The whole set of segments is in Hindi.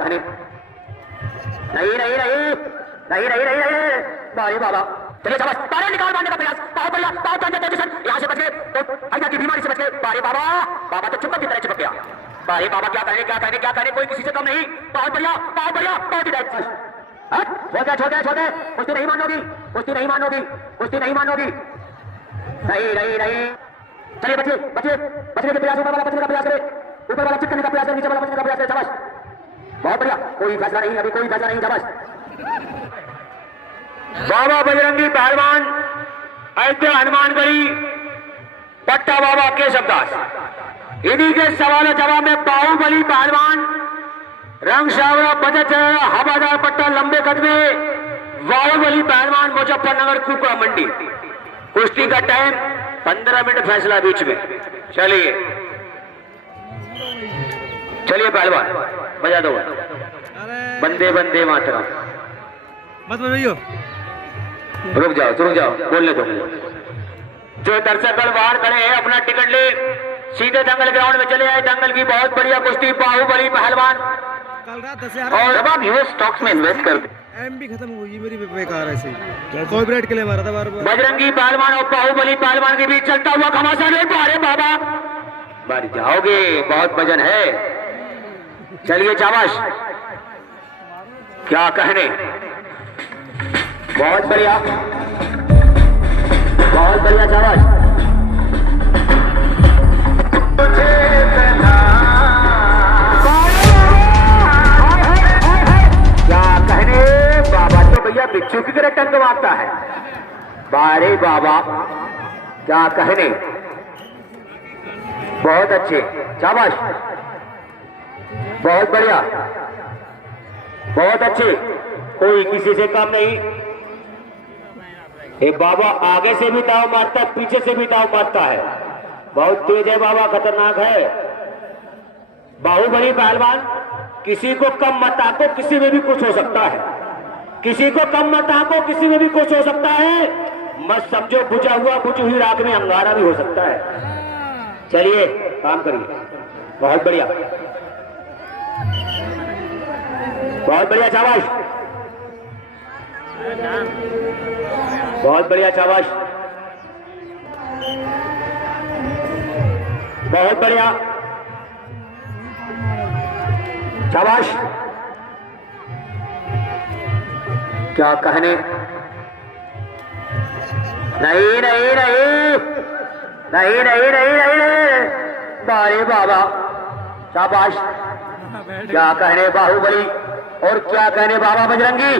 चलिए नहीं नहीं नहीं नहीं नहीं नहीं नहीं बारे बाबा चलिए शाबाश तारे निकाल मारने का प्रयास बहुत बढ़िया बहुत बढ़िया पोजीशन यहाँ से बच गए तो हल्का की बीमारी से बच गए बारे बाबा बाबा तो चुपक की तरह चिपक गया बारे बाबा क्या कहने क्या कहने क्या कहने कोई किसी से कम नहीं बहुत बढ़िया बहुत ही डायरेक्ट छोड़ गए कुश्ती नहीं मानोगी कुश्ती नहीं मानोगी कुश्ती नहीं मानोगी नहीं नहीं नहीं चलिए बच्चे बच्चे बचने के प्रयास ऊपर वाला बचने का प्रयास करे ऊपर वाला चिपकने का प्रयास करे नीचे वाला बचने का प्रयास करे शाबाश बहुत बढ़िया कोई फैसला नहीं अभी कोई फैसला नहीं शाबाश बाबा बजरंगी पहलवान अयोध्या हनुमानगढ़ी पट्टा बाबा केशवदास इन्हीं के सवाल जवाब में बाहुबली पहलवान रंग शावरा बजट हवादार पट्टा लंबे कदमे बाहुबली पहलवान मुजफ्फरनगर कुकड़ा मंडी कुश्ती का टाइम 15 मिनट फैसला बीच में चलिए चलिए पहलवान बजा दो बंदे बंदे मातरम मत बजाइयो रुक जाओ बोलने दो जो दर्शक बाहर खड़े हैं अपना टिकट ले सीधे दंगल ग्राउंड में चले आए दंगल की बहुत बढ़िया कुश्ती बाहुबली पहलवान कल रात 10,000 और जब आप यूएस स्टॉक्स में इन्वेस्ट कर एमबी खत्म हो गई मेरी बेकार ऐसे कॉर्पोरेट के लिए मारा था बार-बार बजरंगी पहलवान और बाहुबली पहलवान के बीच चलता हुआ घमासान है अरे बाबा मर जाओगे बहुत वजन है चलिए शाबाश क्या कहने बहुत बढ़िया शाबाश क्या कहने बाबा तो भैया बिच्छू की तरह टंग मारता है बारे बाबा क्या कहने बहुत अच्छे शाबाश बहुत बढ़िया बहुत अच्छे कोई किसी से कम नहीं ये बाबा आगे से भी दाव मारता है पीछे से भी दाव मारता है बहुत तेज है बाबा खतरनाक है बाहुबली पहलवान किसी को कम मत आको किसी में भी कुछ हो सकता है किसी को कम मत आको किसी में भी कुछ हो सकता है मत समझो बुझा हुआ बुझी हुई राख में अंगारा भी हो सकता है चलिए काम करिए बहुत बढ़िया शाबाश बहुत बढ़िया शाबाश बहुत बढ़िया शाबाश क्या कहने नहीं नहीं नहीं नहीं नहीं नहीं नहीं बारे बाबा शाबाश क्या कहने बाहुबली और क्या कहने बाबा बजरंगी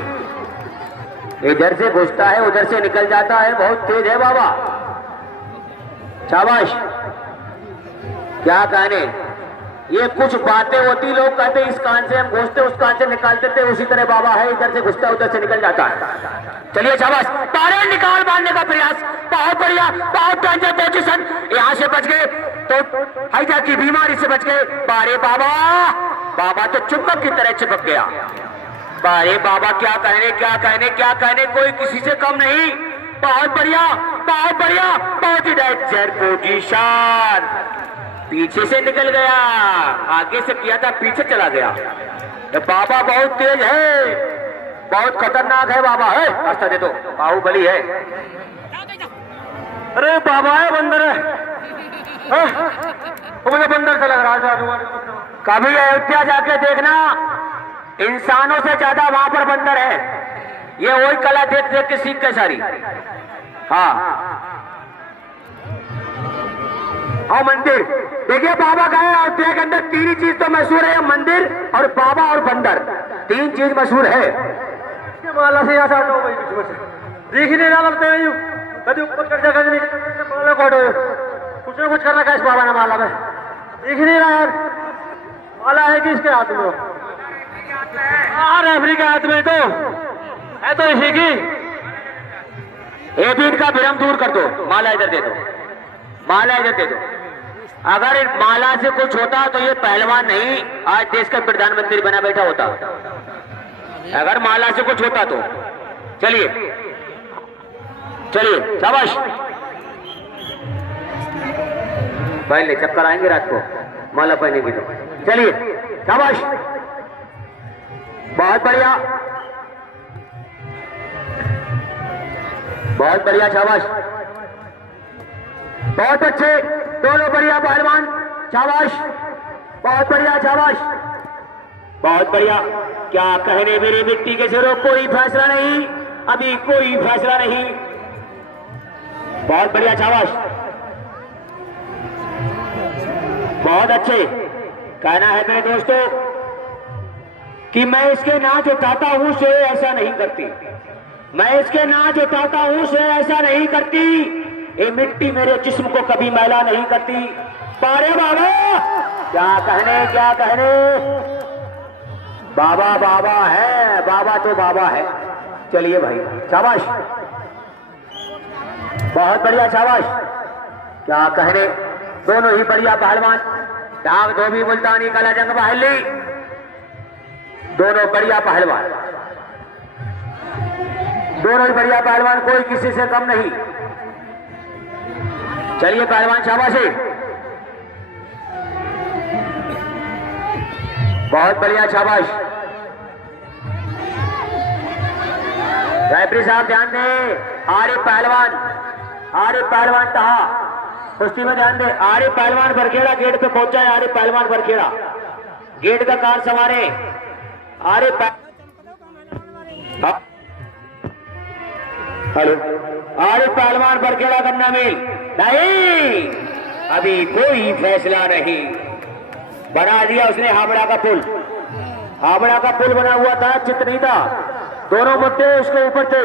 इधर से घुसता है उधर से निकल जाता है बहुत तेज है बाबा शाबाश क्या कहने ये कुछ बातें होती लोग कहते इस कान से हम घुसते उस कान से निकालते थे उसी तरह बाबा है इधर से घुसता उधर से निकल जाता है चलिए शाबाश तारे निकाल मारने का प्रयास बहुत बढ़िया बहुत डेंजर पोजीशन यहाँ से बच गए तो हाइजा की बीमारी से बच गए बारे बाबा बाबा तो चुंबक की तरह चिपक गया बारे बाबा क्या कहने कोई किसी से कम नहीं बहुत बढ़िया बहुत ही डेंजर पोजीशन पीछे से निकल गया आगे से किया था पीछे चला गया तो बाबा बहुत तेज है बहुत खतरनाक है बाबा है रास्ता दे दो बाहुबली है अरे बाबा है बंदर है मुझे बंदर से लग रहा है कभी अयोध्या जाके देखना इंसानों से ज्यादा वहां पर बंदर है ये वही कला देख के सीख के सारी हाँ मंदिर देखिए बाबा गए अयोध्या के अंदर तीन ही चीज तो मशहूर है मंदिर और बाबा और बंदर तीन चीज मशहूर है माला से यहाँ देख ही नहीं रहा लगता है कभी ऊपर कर जाकर माला कुछ ना कुछ करना इस बाबा ने माला में देख ही नहीं रहा यार माला है कि इसके हाथ में रेफरी के हाथ में तो है तो इसी की एक का भ्रम दूर कर दो माला इधर दे दो माला इधर दे दो अगर माला से कुछ होता तो ये पहलवान नहीं आज देश का प्रधानमंत्री बना बैठा होता अगर माला से कुछ होता तो चलिए शाबाश भाई ले चक्कर आएंगे रात को माला पहनेगी तो। चलिए शाबाश, बहुत बढ़िया, बहुत बढ़िया, शाबाश, बहुत अच्छे, दोनों बढ़िया पहलवान, शाबाश, बहुत बढ़िया, शाबाश, बहुत बढ़िया। क्या कहने मेरी मिट्टी के शेरों, कोई फैसला नहीं, अभी कोई फैसला नहीं। बहुत बढ़िया, शाबाश, बहुत अच्छे। कहना है मेरे दोस्तों कि मैं इसके नाच उठाता हूं से ऐसा नहीं करती, मैं इसके नाच उठाता हूं से ऐसा नहीं करती। ये मिट्टी मेरे जिस्म को कभी मैला नहीं करती। पारे बाबा, क्या कहने, क्या कहने, बाबा बाबा है, बाबा तो बाबा है। चलिए भाई, शाबाश, बहुत बढ़िया, शाबाश, क्या कहने, दोनों ही बढ़िया पहलवान, डाक धोबी मुल्तानी काला जंग बहाली, दोनों बढ़िया पहलवान, दोनों ही बढ़िया पहलवान, कोई किसी से कम नहीं। चलिए पहलवान, शाबाशी, बहुत बढ़िया, शाबाश। रेफरी साहब ध्यान दें, आरिफ पहलवान, आरिफ पहलवान कहा कुश्ती में ध्यान दे। आरिफ पहलवान बरखेड़ा गेट पे पहुंचा है, आरिफ पहलवान बरखेड़ा गेट का कार संवारे। आरिफ हेलो, आरिफ पहलवान बरखेड़ा गन्ना मिल, नहीं अभी कोई फैसला नहीं। बना दिया उसने हावड़ा का पुल, हावड़ा का पुल बना हुआ था, चित नहीं था, दोनों मुद्दे उसके ऊपर थे।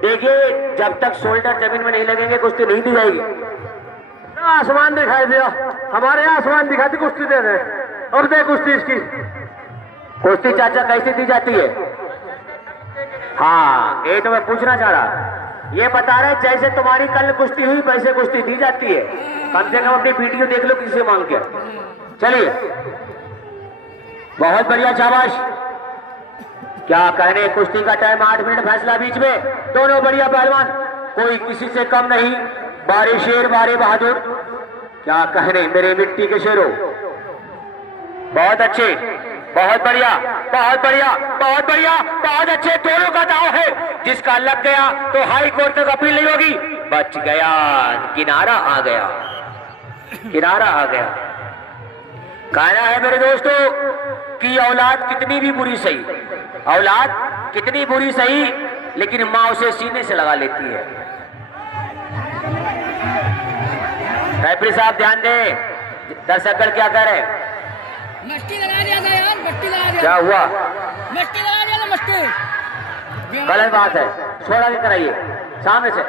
देखिए जब तक शोल्डर जमीन में नहीं लगेंगे कुश्ती नहीं दी जाएगी। आसमान दिखाई दिया, हमारे यहाँ आसमान दिखाती कुश्ती दे रहे, और दे कुश्ती इसकी। कुश्ती चाचा कैसी दी जाती है? हाँ, ये तो मैं पूछना चाह रहा, ये बता रहे जैसे तुम्हारी कल कुश्ती हुई वैसे कुश्ती दी जाती है। कम से कम अपनी वीडियो देख लो किसी से मांग के। चलिए, बहुत बढ़िया, शाबाश, क्या कहने, कुश्ती का टाइम 8 मिनट, फैसला बीच में, दोनों बढ़िया पहलवान, कोई किसी से कम नहीं। बारे शेर, बारे बहादुर, क्या कहने मेरे मिट्टी के शेरों, बहुत अच्छे, बहुत बढ़िया, बहुत बढ़िया, बहुत बढ़िया, बहुत अच्छे। दोनों का दाव है, जिसका लग गया तो हाई कोर्ट तक अपील नहीं होगी। बच गया, किनारा आ गया, किनारा आ गया। कहना है मेरे दोस्तों कि औलाद कितनी भी बुरी सही, औलाद कितनी बुरी सही, लेकिन मां उसे सीने से लगा लेती है। रेफरी साहब ध्यान दें, दर्शकगण क्या कह रहे हैं? मस्ती लगा दिया था यार, मस्ती लगा दिया। क्या हुआ? मस्ती लगा दिया था, मस्ती। गलत बात है, छोड़ा के कराइए सामने से।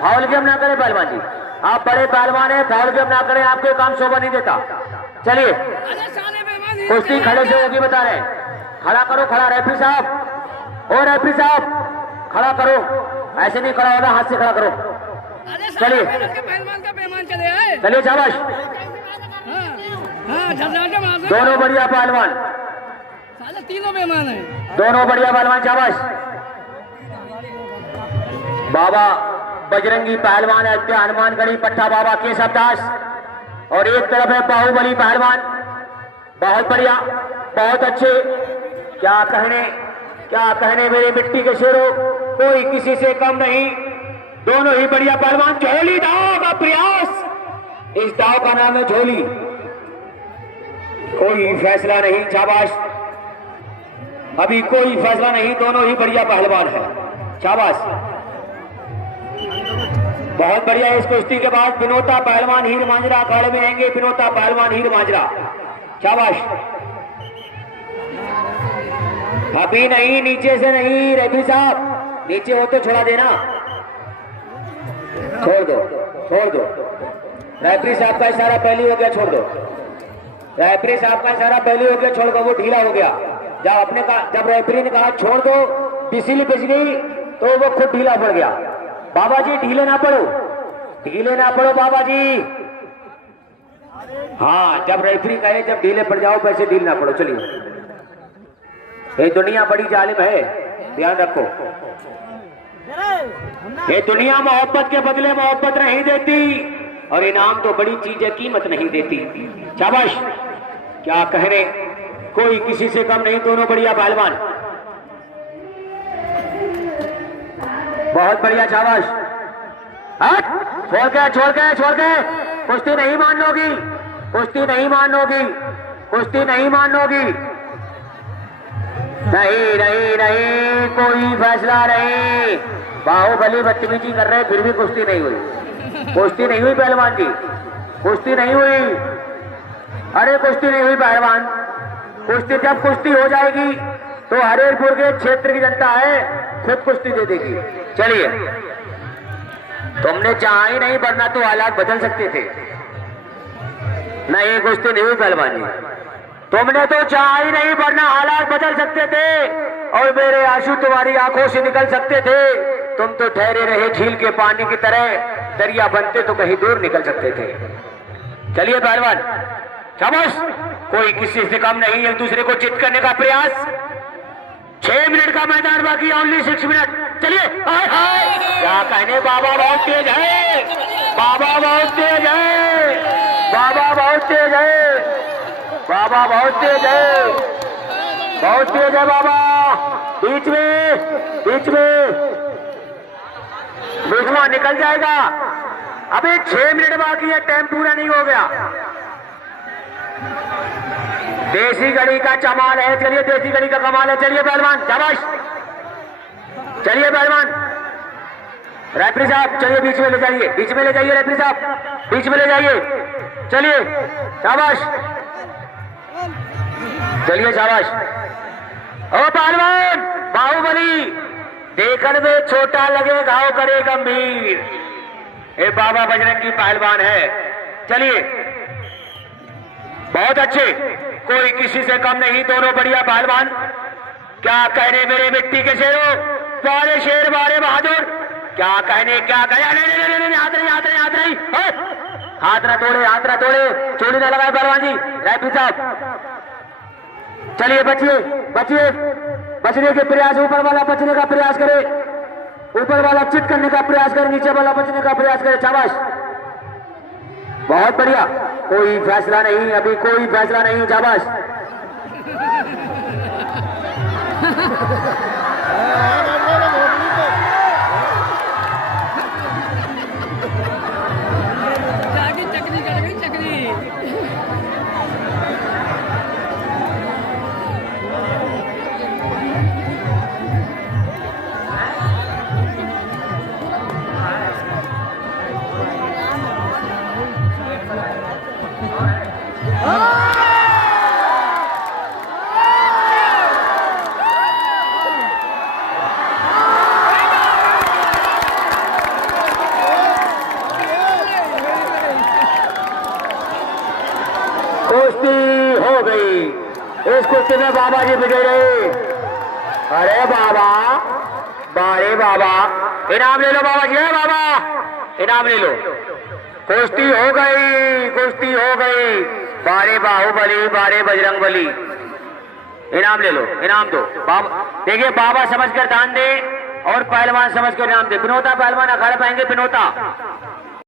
फाउल गेम ना करें पहलवान जी, आप बड़े पहलवान हैं, फाउल गेम ना करें, आपके काम शोभा नहीं देता। चलिए, कुश्ती खड़े से होगी बता रहे हैं। खड़ा करो, खड़ा, रेफरी साहब, और रेफरी साहब खड़ा करो, ऐसे नहीं खड़ा होगा, हाथ से खड़ा करो। चलिए, चलिए, शाबाश, दोनों बढ़िया पहलवान, तीनों बेईमान है, दोनों बढ़िया पहलवान, शाबाश। बाबा बजरंगी पहलवान है, हनुमानगढ़ी पट्टा बाबा केशव दास, और एक तरफ है बाहुबली पहलवान, बहुत बढ़िया, बहुत अच्छे। क्या कहने, क्या कहने मेरे मिट्टी के शेरों, कोई किसी से कम नहीं, दोनों ही बढ़िया पहलवान। झोली दाव का प्रयास, इस दाव का नाम है झोली, कोई फैसला नहीं, शाबाश, अभी कोई फैसला नहीं, दोनों ही बढ़िया पहलवान है, शाबाश, बहुत बढ़िया। इस कुश्ती के बाद विनोता पहलवान हीर मांजरा अखाड़े में आएंगे, विनोता पहलवान हीर मांजरा, शाबाश। अभी नहीं, नीचे से नहीं, रेफरी साहब नीचे होते छोड़ा देना, छोड़ दो, छोड़ दो, रेफरी साहब का इशारा पहले हो गया, छोड़ दो, रेफरी साहब का इशारा पहले हो गया, छोड़ दो, वो ढीला हो गया। जब अपने का, जब रेफरी ने कहा छोड़ दो, बिजली बिजली, तो वो खुद ढीला पड़ गया। बाबा जी ढीले ना पड़ो, ढीले ना पड़ो बाबा जी। हाँ, जब रेफरी कहे जब ढीले पड़ जाओ, वैसे ढील ना पड़ो। चलिए, ये दुनिया बड़ी जालिम है, ध्यान रखो। ये दुनिया मोहब्बत के बदले मोहब्बत नहीं देती, और इनाम तो बड़ी चीज है, कीमत नहीं देती। शाबाश, क्या कहने, कोई किसी से कम नहीं, दोनों बढ़िया पहलवान, बहुत बढ़िया। शाबाश, छोड़ के छोड़ के छोड़ के, कुश्ती नहीं मानोगी, कुश्ती नहीं मानोगी, कुश्ती नहीं मानोगी, नहीं नहीं नहीं, कोई फैसला नहीं। बाहुबली बदतमीजी कर रहे, फिर भी कुश्ती नहीं हुई, कुश्ती नहीं हुई पहलवान जी, कुश्ती नहीं हुई। अरे कुश्ती नहीं हुई पहलवान, कुश्ती जब कुश्ती हो जाएगी तो हरेरपुर के क्षेत्र की जनता है, खुद कुश्ती दे देगी। चलिए, तुमने चाहा ही नहीं, वरना तो हालात बदल सकते थे। नहीं, कुश्ती नहीं हुई पहलवान जी, तुमने तो चाहा ही नहीं, वरना हालात बदल सकते थे और मेरे आंसू तुम्हारी आंखों से निकल सकते थे। तुम तो ठहरे रहे झील के पानी की तरह, दरिया बनते तो कहीं दूर निकल सकते थे। चलिए पहलवान, शाबाश, कोई किसी से कम नहीं, एक दूसरे को चित करने का प्रयास। 6 मिनट का मैदान बाकी, ओनली 6 मिनट। चलिए, हाय हाय, क्या कहने, बाबा बहुत तेज है, बाबा बहुत तेज है, बाबा बहुत तेज है, बाबा बहुत तेज है, बहुत तेज है बाबा। बीच में बीच में बीच निकल जाएगा। अभी 6 मिनट बाकी है, टाइम पूरा नहीं हो गया। देसी घड़ी का कमाल है, चलिए देसी घड़ी का कमाल है। चलिए पहलवान, शाबाश, चलिए पहलवान। रेफरी साहब चलिए बीच में ले जाइए, बीच में ले जाइए, रेफरी साहब बीच में ले जाइए। चलिए, शाबाश, चलिए शाबाश। ओ पहलवान बाहुबली, देखने में छोटा लगे, घाव करे गंभीर। ये बाबा बजरंगी पहलवान है। चलिए, बहुत अच्छे, कोई किसी से कम नहीं, दोनों बढ़िया पहलवान। क्या कहने मेरे मिट्टी के शेरों, बारे शेर बारे बहादुर, क्या कहने, क्या कहे। नहीं, हाथ नहीं, हाथ नहीं, हाथ नहीं, हाथ ना तोड़े, हाथ ना तोड़े, चोरी ना लगाए पहलवान जी। रेफरी साहब चलिए, बचिए बचिए, बचने के प्रयास, ऊपर वाला बचने का प्रयास करे, ऊपर वाला चित करने का प्रयास करे, नीचे वाला बचने का प्रयास करे। शाबाश, बहुत बढ़िया, कोई फैसला नहीं, अभी कोई फैसला नहीं। शाबाश, चकरी कर गई, चकरी। कुश्ती हो गई, इस कुश्ती में बाबा जी विजय रहे। अरे बाबा, बारे बाबा, इनाम ले लो बाबा जी, है बाबा, इनाम ले लो। कुश्ती हो गई, कुश्ती हो गई, बारे बाहुबली, बारे बजरंगबली, इनाम ले लो, इनाम दो बाबा। देखिए, बाबा समझकर दान दे और पहलवान समझकर इनाम दे। बिनोता पहलवान अखाड़ा पाएंगे, बिनोता